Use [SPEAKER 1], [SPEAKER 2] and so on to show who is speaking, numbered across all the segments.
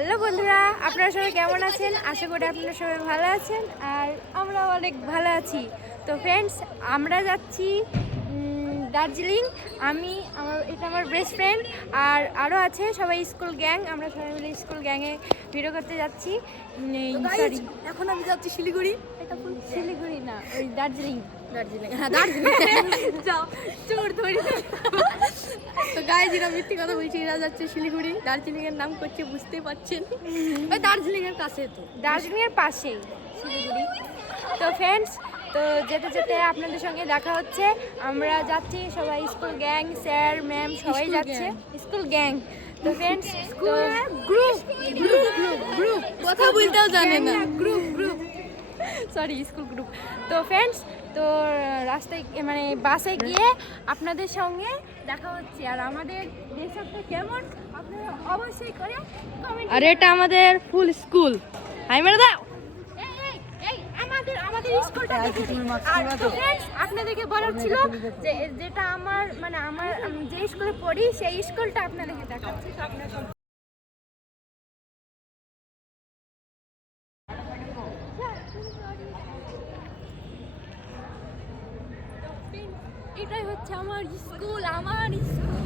[SPEAKER 1] Hello বন্ধুরা আপনারা সবাই কেমন আছেন? আশা করি আপনারা সবাই ভালো আছেন আর আমরা অনেক ভালো আছি। তো ফ্রেন্ডস আমরা যাচ্ছি দার্জিলিং। আমি আমার এটা আমার বেস্ট ফ্রেন্ড আর আরও আছে সবাই স্কুল গ্যাং আমরা সবাই মিলে স্কুল গ্যাংয়ে ভিডিও করতে যাচ্ছি।
[SPEAKER 2] এখন আমি যাচ্ছি শিলিগুড়ি।
[SPEAKER 1] শিলিগুড়ি না ওই দার্জিলিং।
[SPEAKER 2] দার্জিলিং। হ্যাঁ দার্জিলিং। যাও চোর ধরি। তো গায়ে যেটা মিথ্যে কথা বলছি এরা যাচ্ছে শিলিগুড়ি। দার্জিলিং এর নাম করছে বুঝতেই পারছেন। ওই দার্জিলিং এর কাছে তো।
[SPEAKER 1] পাশেই। শিলিগুড়ি। তো ফ্রেন্ডস তো যেতে যেতে আপনাদের সঙ্গে দেখা হচ্ছে। আমরা যাচ্ছি সবাই স্কুল গ্যাং স্যার ম্যাম সবাই যাচ্ছে। স্কুল গ্যাং তো friends
[SPEAKER 2] group group group group কথা বলতেও জানে না।
[SPEAKER 1] Group group sorry school group তো ফ্রেন্ডস তো রাস্তায় মানে বাসে গিয়ে আপনাদের সঙ্গে দেখা হচ্ছে। আর আমাদের দেশটা কেমন আপনারা অবশ্যই করে কমেন্ট
[SPEAKER 2] আর এটা আমাদের ফুল স্কুল হাই মেরে দাও।
[SPEAKER 1] এই, এই, এই, আমাদের আমাদের স্কুলটা দেখে আর তো আপনাদেরকে বলার ছিল যে যেটা আমার মানে আমার আমি যে স্কুলে পড়ি সেই স্কুলটা আপনাদেরকে দেখাচ্ছি। আপনারা এটাই হচ্ছে আমার স্কুল আমার স্কুল।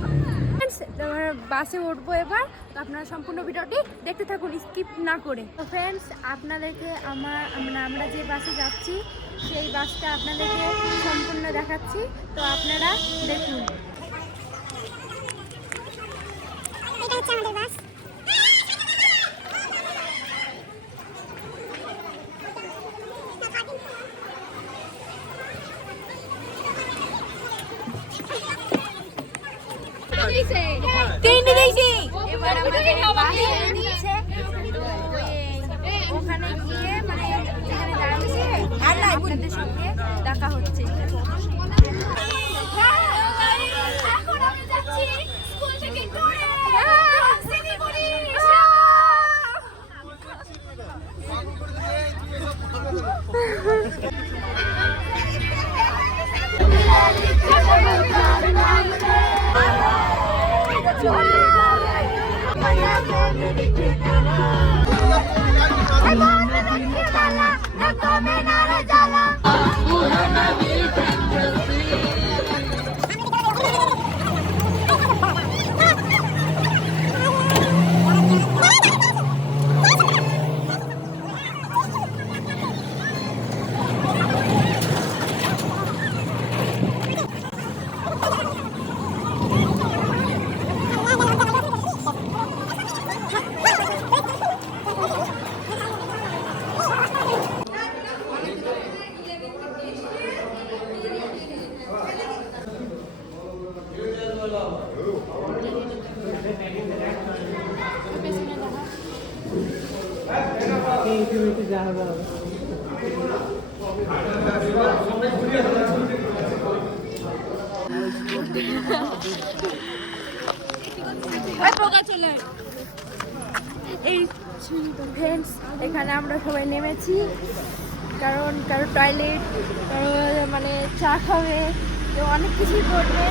[SPEAKER 1] বাসে উঠবো এবার, তো আপনারা সম্পূর্ণ ভিডিওটি দেখতে থাকুন, স্কিপ না করে। তো ফ্রেন্ডস আপনাদেরকে আমার মানে আমরা যে বাসে যাচ্ছি, সেই বাসটা আপনাদেরকে সম্পূর্ণ দেখাচ্ছি, তো আপনারা দেখুন। তিনটে দিয়েছি। এবার ওখানে গিয়ে মানে আপনাদের সঙ্গে দেখা হচ্ছে। Come on, এই ফ্রেন্ডস এখানে আমরা সবাই নেমেছি। কারণ কারও টয়লেট মানে চা খাবে, কেউ অনেক কিছুই করবে।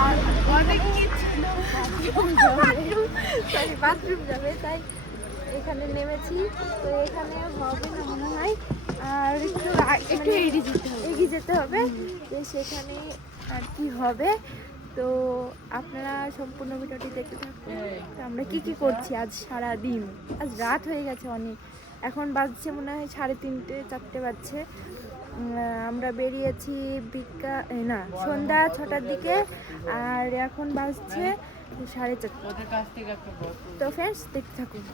[SPEAKER 1] আর অনেক সরি বাথরুম যাবে, তাই এখানে নেমেছি। তো এখানে হবে না মনে হয়। আর একটু
[SPEAKER 2] একটু
[SPEAKER 1] মানে
[SPEAKER 2] এগিয়ে যেতে হবে।
[SPEAKER 1] এগিয়ে যেতে হবে। তো সেখানে আর কি হবে? তো আপনারা সম্পূর্ণ ভিডিওটি দেখতে থাকুন। তো আমরা কি কি করছি আজ সারা দিন আজ রাত হয়ে গেছে অনেক। এখন বাজছে মনে হয় সাড়ে তিনটে চারটে বাজছে। আমরা বেরিয়েছি বিকা না সন্ধ্যা ছটার দিকে। আর এখন বাজছে সাড়ে চারটে। তো ফ্রেন্ডস দেখতে থাকুন।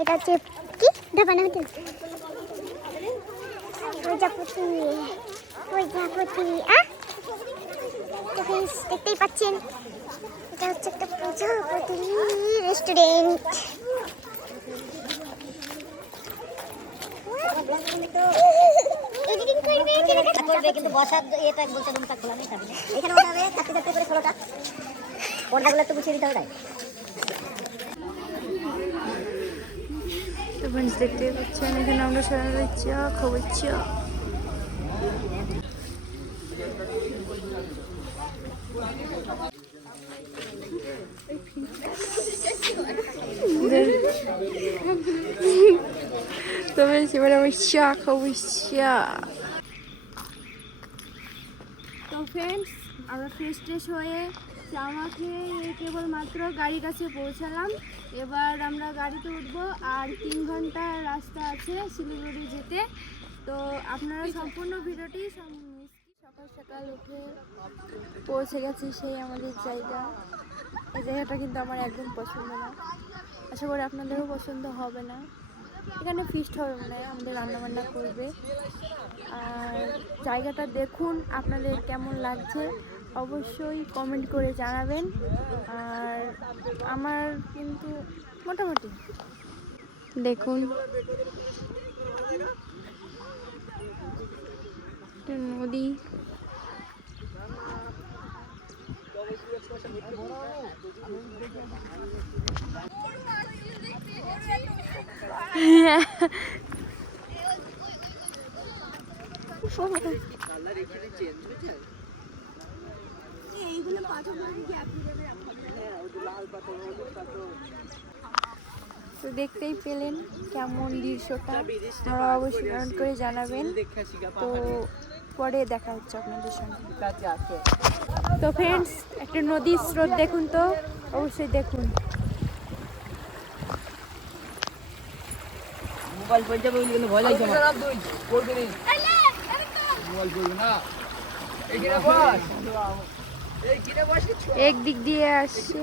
[SPEAKER 3] এটা হচ্ছে কি? ধাবানা হোটেল প্রজাপতি প্রজাপতি দেখতেই পাচ্ছেন? এটা হচ্ছে একটা প্রজাপতি রেস্টুরেন্ট
[SPEAKER 4] কিন্তু এখানে হবে পর্দাগুলো একটু গুছিয়ে দিতে হবে তাই।
[SPEAKER 1] ফ্রেন্ডস দেখতে পাচ্ছেন, এখানে আমরা সবাই চা খাবার চা তো ফ্রেন্ডস এবার আমি চা খাব, চা। তো ফ্রেন্ডস আমরা ফ্রেশ ট্রেশ হয়ে চা খেয়ে কেবলমাত্র গাড়ির কাছে পৌঁছালাম। এবার আমরা গাড়িতে উঠবো আর তিন ঘণ্টা রাস্তা আছে শিলিগুড়ি যেতে। তো আপনারা সম্পূর্ণ ভিডিওটি সকাল সকাল উঠে পৌঁছে গেছি সেই আমাদের জায়গা। এই জায়গাটা কিন্তু আমার একদম পছন্দ না। আশা করি আপনাদেরও পছন্দ হবে না। এখানে ফিস্ট হবে মানে আমাদের রান্নাবান্না করবে। আর জায়গাটা দেখুন, আপনাদের কেমন লাগছে। অবশ্যই কমেন্ট করে জানাবেন। আর আমার কিন্তু মোটামুটি। দেখুন। একটা নদী তো দেখতেই পেলেন কেমন দৃশ্যটা। আপনারা অবশ্যই কমেন্ট করে জানাবেন। তো পরে দেখা হচ্ছে আপনাদের সঙ্গে। তো ফ্রেন্ডস একটা নদীর স্রোত দেখুন তো। অবশ্যই দেখুন।
[SPEAKER 5] মোবাইল পড়ে যাবে ওই জন্য ভয় লাগছে আমার। পড়বে নি মোবাইল পড়বে না। এইখানে বস
[SPEAKER 1] এক দিক দিয়ে আসছে।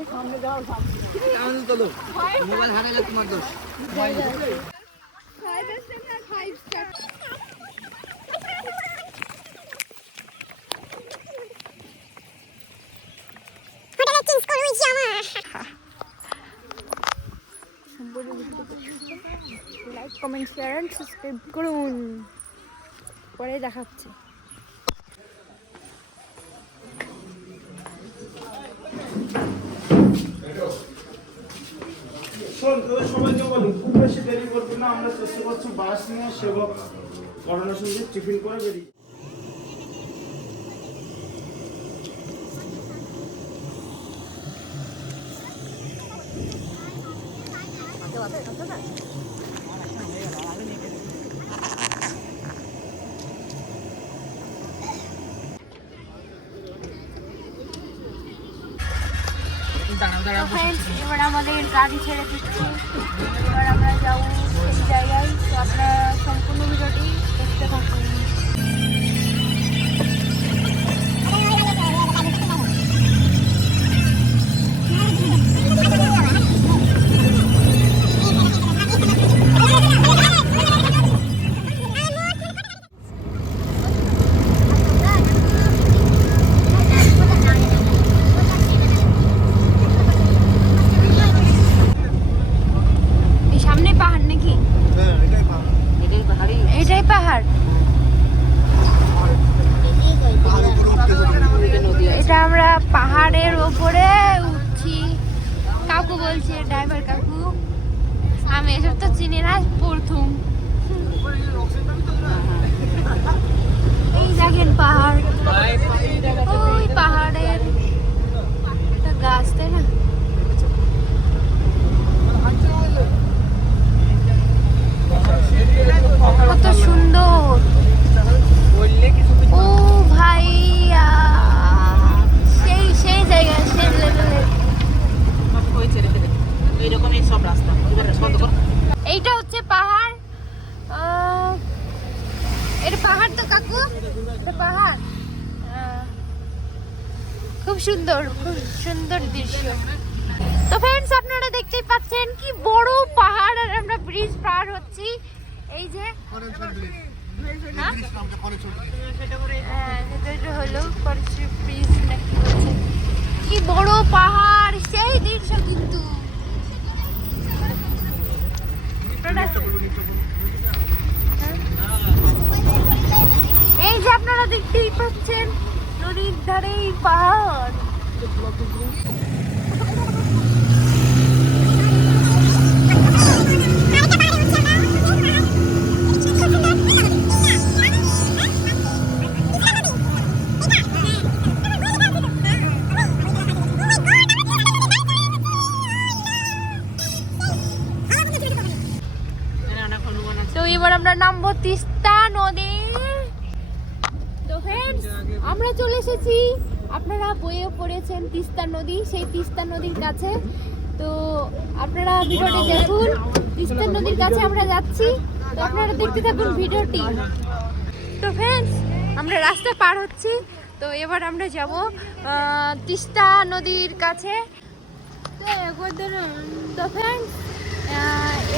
[SPEAKER 1] Like comment share and subscribe করুন। পরে দেখাচ্ছে।
[SPEAKER 6] শোন তোদের সবাইকে বলি খুব বেশি দেরি করবি না, আমরা চেষ্টা করছি বাস নিয়ে সেবক করোনার সঙ্গে টিফিন করে বেরিয়ে।
[SPEAKER 5] দাঁড়াও দাঁড়াও
[SPEAKER 1] ফ্রেন্ডস এবার আমাদের গাড়ি ছেড়ে দিচ্ছে। এবার আমরা যাব সেই জায়গায়। তো আপনারা সম্পূর্ণ ভিডিওটি দেখতে থাকুন। বলছে ড্রাইভার কাকু, আমি এসব তো চিনি না, প্রথম। এই দেখেন পাহাড়। ওই পাহাড়ের একটা গাছ, তাই না? কত সুন্দর। ও ভাইয়া সেই সেই জায়গা সেই লেভেলের
[SPEAKER 5] ওই ছেড়ে ছেড়ে এইরকমই সব রাস্তা এবার বন্ধ কর
[SPEAKER 1] এইটা হচ্ছে পাহাড় আহ, এটা পাহাড় তো কাকু এটা পাহাড় আহ, খুব সুন্দর সুন্দর দৃশ্য। তো ফ্রেন্ডস আপনারা দেখতেই পাচ্ছেন কি বড় পাহাড় আর আমরা ব্রিজ পার হচ্ছি। এই যে হ্যাঁ? হ্যাঁ, হলো ব্রিজ নাকি কি বড় পাহাড় সেই দৃশ্য কিন্তু। এই যে আপনারা দেখতেই পাচ্ছেন নদীর ধারে এই পাহাড় তো এবার আমরা নামবো তিস্তা নদী তো ফ্রেন্ডস আমরা চলে এসেছি। আপনারা বইয়ে পড়েছেন তিস্তা নদী, সেই তিস্তা নদীর কাছে। তো আপনারা ভিডিওটি দেখুন, তিস্তা নদীর কাছে আমরা যাচ্ছি। তো আপনারা দেখতে থাকুন ভিডিওটি। তো ফ্রেন্ডস আমরা রাস্তা পার হচ্ছি। তো এবার আমরা যাব তিস্তা নদীর কাছে। তো তো ফ্রেন্ডস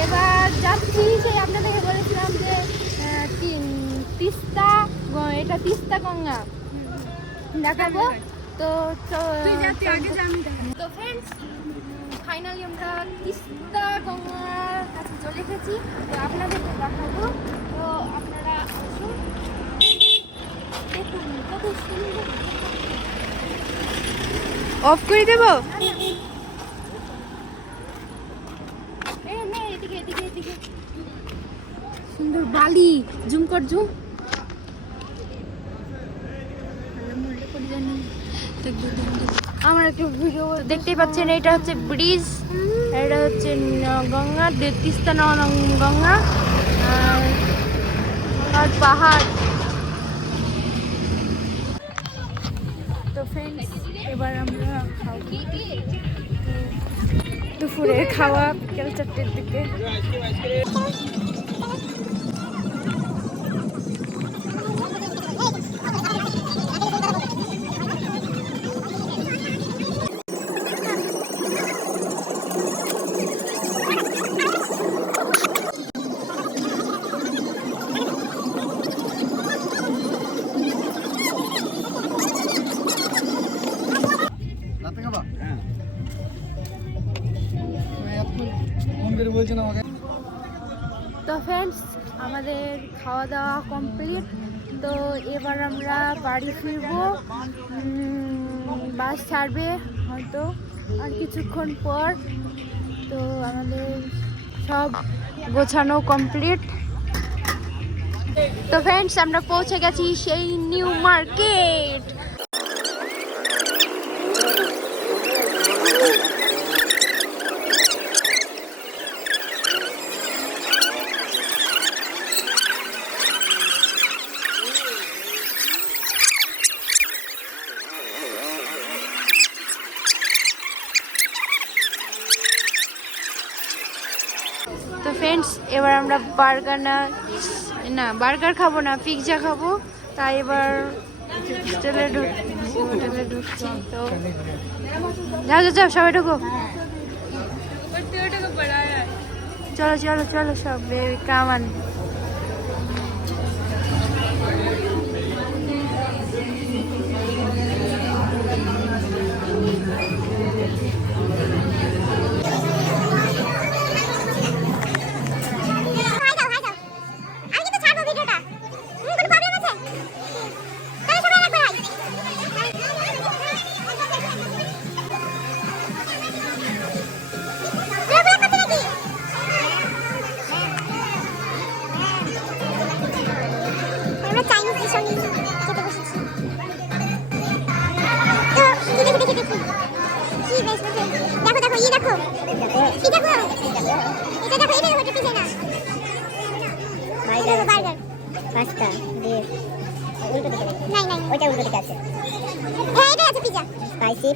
[SPEAKER 1] এবার যাচ্ছি, সেই আপনাদেরকে বলেছিলাম যে তিস্তা এটা তিস্তা গঙ্গা। দেখাবো। তো তো ফ্রেন্ডস ফাইনালি আমরা তিস্তা গঙ্গার কাছে চলে এসেছি। তো আপনাদেরকে দেখাবো। তো আপনারা আসুন। দেখুন কত সুন্দর।
[SPEAKER 2] অফ করে দেবো?
[SPEAKER 1] এ, নে, এদিকে এদিকে এদিকে। সুন্দর বালি। জুম কর জুম আমার একটু ভিডিও দেখতেই পাচ্ছেন এটা হচ্ছে ব্রিজ এটা হচ্ছে গঙ্গা তিস্তা গঙ্গা আর পাহাড় তো ফ্রেন্ডস এবার আমরা খাব দুপুরের খাওয়া বিকেল চারটের দিকে। খাওয়া দাওয়া কমপ্লিট তো এবার আমরা বাড়ি ফিরবো। বাস ছাড়বে হয়তো আর কিছুক্ষণ পর। তো আমাদের সব গোছানো কমপ্লিট তো ফ্রেন্ডস আমরা পৌঁছে গেছি সেই নিউ মার্কেট তো ফ্রেন্ডস এবার আমরা বার্গার না না বার্গার খাব না পিৎজা খাব। তাই এবার হোটেলে ঢুকছি হোটেলে ঢুকছি। তো যাও যাও যাও সবাই ঢুকো। চলো চলো চলো সব বেবি কামান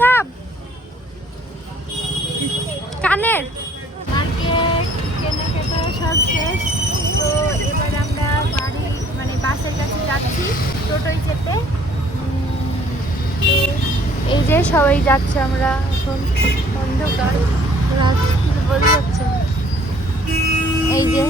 [SPEAKER 1] সাপ কানের? মার্কেট তো এবার আমরা বাড়ি মানে টোটোয় চেপে এই যে সবাই যাচ্ছে আমরা এখন অন্ধকার। রাত বলে যাচ্ছে এই যে